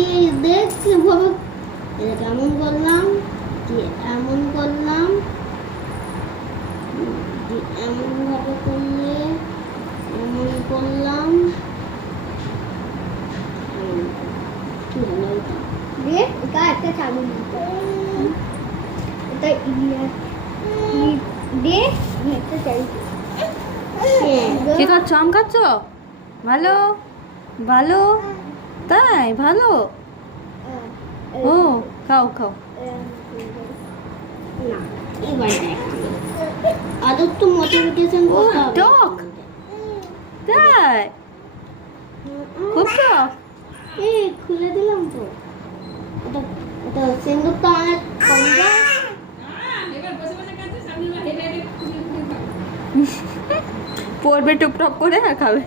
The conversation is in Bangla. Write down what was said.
এই দেখ কিভাবে এটা এমন করলাম, এমন করলাম, এমন ভাবে করলে এমন করলাম, কি হলো এটা? দেখ এটা একটা চাবি এটা দে একটা চাবি। কি খাচ্ছ? আম খাচ্ছ? ভালো ভালো, তাই ভালো। ও খাও খাও। না এবার আদর তো মোটিভেশন ও করতে হবে। টক, তাই খুব টক। এই খুলে দিলাম তো, এটা এটা সিন্দুর তো অনেক কম যায়। পড়বে টুপ টপ করে আর খাবে।